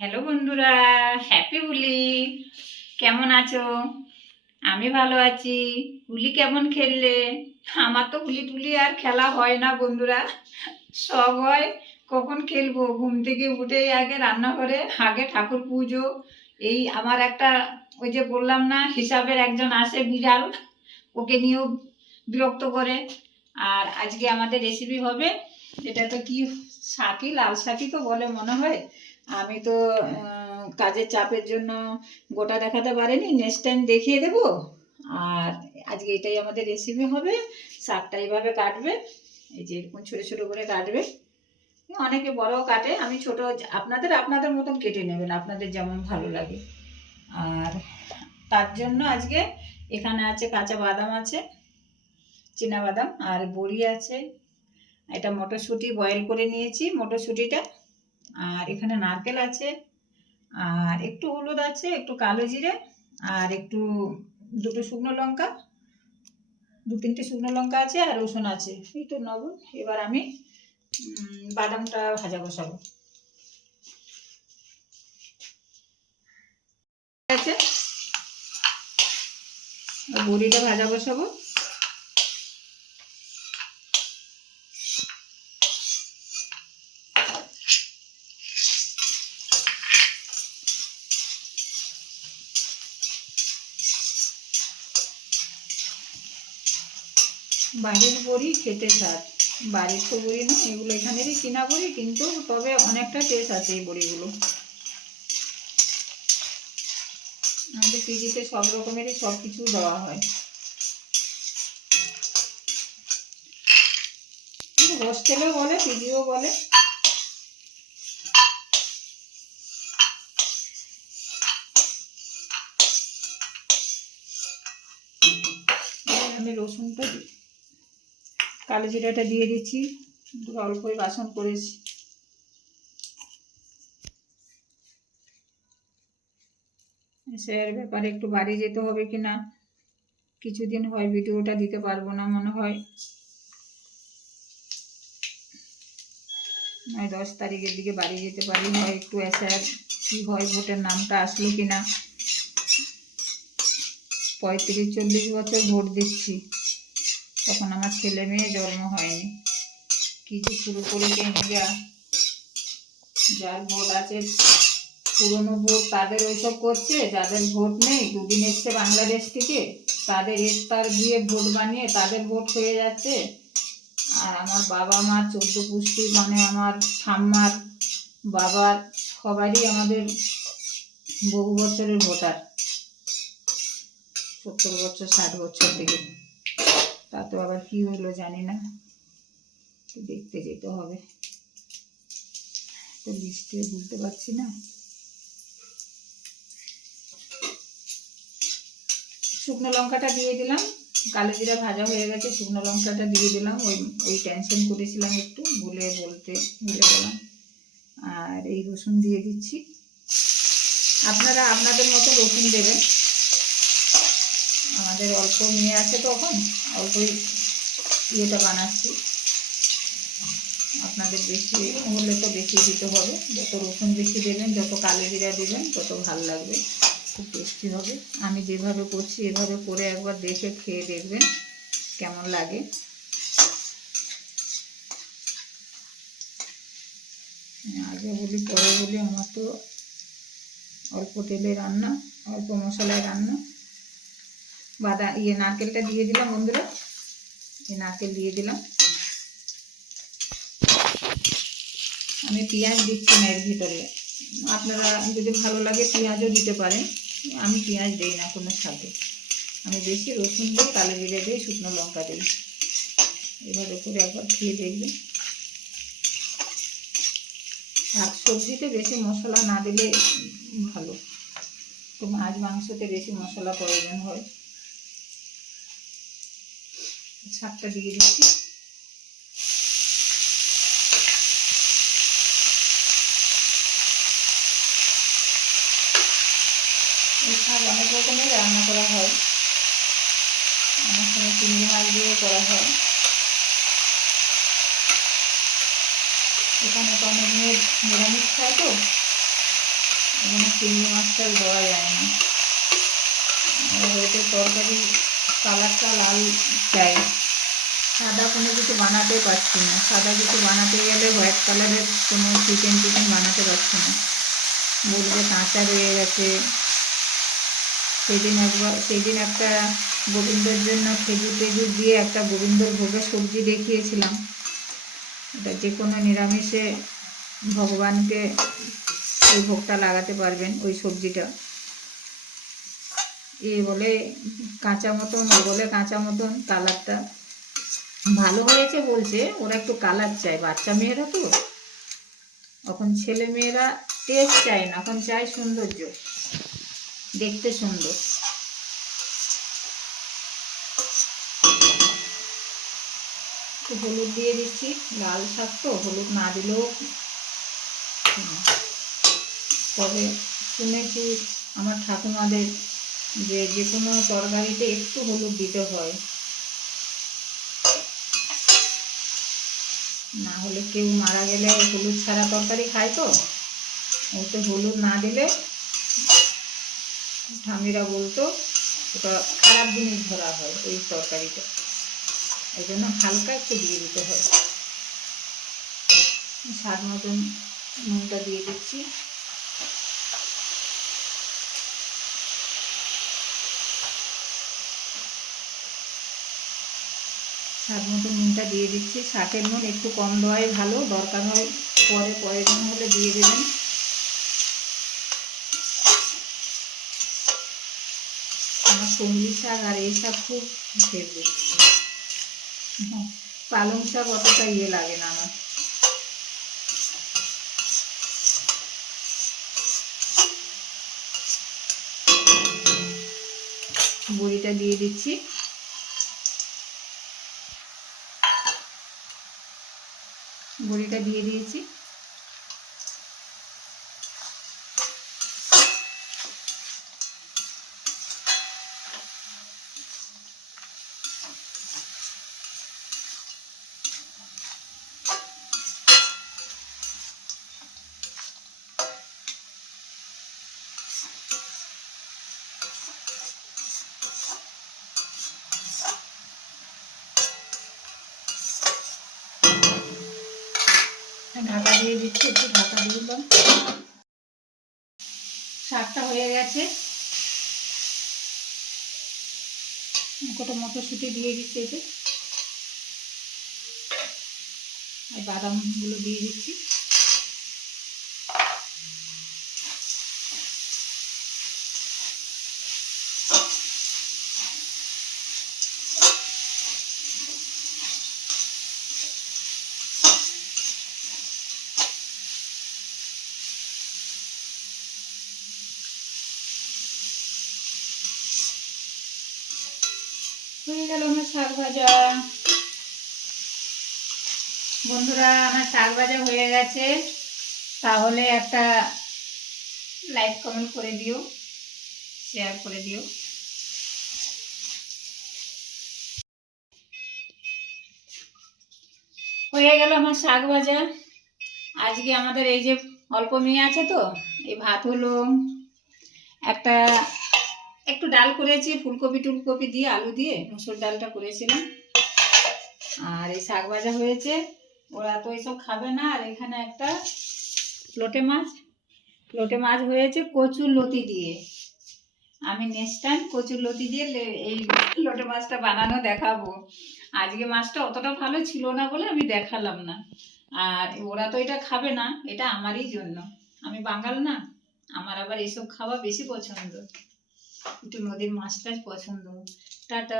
Hello বন্ধুরা, happy Holi. কেমন আছো? আমি ভালো আছি। হোলি কেমন খেললে? আমার তো হোলি টুলি আর খেলা হয় না বন্ধুরা। সব হয় কখন খেলবো, ঘুম থেকে উঠেই আগে রান্নাঘরে, আগে ঠাকুর পুজো। এই আমার একটা, ওই যে বললাম না, হিসাবের একজন আসে বিড়াল, ওকে নিয়েও বিরক্ত করে। আর আজকে আমাদের রেসিপি হবে, এটা তো কি শাকি, লাল শাকি তো বলে মনে হয়। আমি তো কাজের চাপের জন্য গোটা দেখাতে পারিনি, নেক্সট টাইম দেখিয়ে দেবো। আর আজকে এটাই আমাদের রেসিপি হবে। শাকটা এইভাবে কাটবে, এই যে এরকম ছোটো ছোটো করে কাটবে। অনেকে বড়ও কাটে, আমি ছোট, আপনাদের আপনাদের মতন কেটে নেবেন, আপনাদের যেমন ভালো লাগে। আর তার জন্য আজকে এখানে আছে কাঁচা বাদাম, আছে চীনা বাদাম, আর বড়ি আছে। এটা মটরশুঁটি বয়েল করে নিয়েছি, মটরশুঁটিটা। আর এখানে নারকেল আছে, আর একটু হলুদ আছে, একটু কালো জিরে, আর একটু দুটো শুকনো লঙ্কা, দু তিনটে শুকনো লঙ্কা আছে, আর রসুন আছে, এই তো লবণ। এবার আমি বাদামটা ভাজা বসাবো। আছে, বড়িটা ভাজা বসাবো। বাড়ির বড়ি খেতে স্বাদ, বাড়ির তো বড়ি না এগুলো, এখানেরই কিনা বড়ি, কিন্তু তবে অনেকটা টেস্ট আছে এই বড়িগুলো। আমাদের পিজিতে সব রকমেরই সব কিছু দেওয়া হয়। হোস্টেলেও বলে, পিজিও বলে। আমি রসুনটা, কালো জিরাটা দিয়ে দিচ্ছি, অল্পই বাসন করেছি। স্যার ব্যাপারে একটু বাড়ি যেতে হবে কিনা, কিছুদিন হয় ভিডিওটা দিতে পারবো না মনে হয়, 10 তারিখের দিকে বাড়ি যেতে পারি, হয় একটু স্যার কি হয়, ভোটের নামটা আসলো কিনা। 35-40 বছর ভোট দিচ্ছি, তখন আমার ছেলে মেয়ে জন্ম হয়নি, কি যে শুরু করেছে যা, যার ভোট আছে পুরনো ভোট তাদের ওইসব করছে, যাদের ভোট নেই, দুদিন এসছে বাংলাদেশ থেকে, তাদের ইফতার দিয়ে ভোট বানিয়ে তাদের ভোট হয়ে যাচ্ছে। আর আমার বাবা মা 14 পুষ্টি, মানে আমার ঠাম্মার বাবার সবারই আমাদের বহু বছরের ভোটার, 70 বছর 60 বছর থেকে। তা তো আবার কি হলো জানি না, তো দেখতে যেতে হবে, তো লিস্টে বুঝতে পারছি না। শুকনো লঙ্কাটা দিয়ে দিলাম, কালো জিরা ভাজা হয়ে গেছে, শুকনো লঙ্কাটা দিয়ে দিলাম, ওই টেনশন করেছিলাম একটু, ভুলে গেলাম। আর এই রসুন দিয়ে দিচ্ছি, আপনারা আপনাদের মতো রসুন দেবেন। আমাদের অল্প মেয়ে আছে, তখন অল্পই ইয়েটা বানাচ্ছি, আপনাদের বেশি হলে তো বেশি দিতে হবে, যত রসুন বেশি দেবেন, যত কালো জিরা দেবেন, তত ভালো লাগবে, খুব টেস্টি হবে। আমি যেভাবে করছি এভাবে করে একবার দেখে খেয়ে দেখবেন কেমন লাগে। আগে বলি পরে বলি, আমার তো অল্প তেলে রান্না, অল্প মশলায় রান্না। নারকেলটা দিয়ে দিলাম বন্ধুরা, এই নারকেল দিয়ে দিলাম। আমি পেঁয়াজ দিচ্ছি না এর ভিতরে, আপনারা যদি ভালো লাগে পেঁয়াজও দিতে পারেন, আমি পেঁয়াজ দিই না কোনো সাথে, আমি বেশি রসুন দিই, কালো জিরে দিই, শুকনো লঙ্কা দিই। এভাবে করে একবার খেয়ে দেখবেন। শাক সবজিতে বেশি মশলা না দিলে ভালো, তো মাছ মাংসতে বেশি মশলা প্রয়োজন হয়। শাকটা দিয়ে দিচ্ছি, এই শাক অনেক রকমের রান্না করা হয়, অনেক সময় চিংড়ি মাছ দিয়েও করা হয়। এখানে তো অনেক মেয়ে নিরামিষ খায়, তো চিংড়ি মাছটা দেওয়া যায় না। হয়তো তরকারি কালারটা লাল চাই, সাদা কোনো কিছু বানাতে পারছি না। সাদা কিছু বানাতে গেলে হোয়াইট কালারের কোনো চিকেন বানাতে পারছি না, বলবে কাঁচা রয়ে গেছে। সেদিন একটা গোবিন্দর জন্য খেজুর টেজুর দিয়ে একটা গোবিন্দর ভোগের সবজি দেখিয়েছিলাম। এটা যে কোনো নিরামিষে ভগবানকে ওই ভোগটা লাগাতে পারবেন, ওই সবজিটা। এ বলে কাঁচা মতন, ও বলে কাঁচা মতন, কালারটা ভালো হয়েছে বলছে। ওরা একটু কালার চায়, বাচ্চা মেয়েরা তো। এখন ছেলে মেয়েরা টেস্ট চায় না, এখন চায় সৌন্দর্য, দেখতে সুন্দর। একটু হলুদ দিয়ে দিচ্ছি, লাল শাক তো হলুদ না দিলেও। তবে শুনেছি আমার ঠাকুমাদের যে কোনো তরকারিতে একটু হলুদ দিতে হয়, না হলে কেউ মারা গেলে হলুদ ছাড়া তরকারি খায় তো, ওতে হলুদ না দিলে ঠামিরা বলতো ওটা খারাপ জিনিস ধরা হয় ওই তরকারিটা। এই জন্য হালকা একটু দিয়ে দিতে হয়। স্বাদ মতন নুনটা দিয়ে দিচ্ছি। স্বাদ মতো নুনটা দিয়ে দিচ্ছি। শাকের নুন একটু কম দেওয়াই ভালো, দরকার হয় পরে প্রয়োজন হলে দিয়ে দেবেন। আমার কুমড়ি শাক আর এই শাক খুব ফেভারিট। পালং শাক অতটা লাগে না আমার। বড়িটা দিয়ে দিচ্ছি। বড়িটা দিয়ে দিয়েছি। ঢাকা দিয়ে দিচ্ছি, একটু ঢাকা দিয়ে দিলাম। শাকটা হয়ে গেছে। কটা মটরশুঁটি দিয়ে দিচ্ছি এতে, আর বাদামগুলো দিয়ে দিচ্ছি। হয়ে গেল আমার শাক ভাজা। বন্ধুরা, আমার শাক ভাজা হয়ে গেছে। তাহলে একটা লাইক কমেন্ট করে দিও, শেয়ার করে দিও। হয়ে গেল আমার শাক ভাজা। আজকে আমাদের এই যে অল্প মেয়ে আছে তো, এই ভাত হলো, একটা একটু ডাল করেছি ফুলকপি টুলকপি দিয়ে, আলু দিয়ে মুসুর ডালটা করেছিলাম, আর এই শাক ভাজা হয়েছে। ওরা তো এইসব খাবে না। আর এখানে একটা লোটে মাছ হয়েছে কচুর লতি দিয়ে। আমি নেক্সট টাইম কচুর লতি দিয়ে এই লোটে মাছটা বানানো দেখাবো। আজকে মাছটা অতটা ভালো ছিল না বলে আমি দেখালাম না। আর ওরা তো এটা খাবে না, এটা আমারই জন্য। আমি বাঙাল না, আমার আবার এসব খাওয়া বেশি পছন্দ, একটু নদীর মাছ টাছ পছন্দ। টাটা।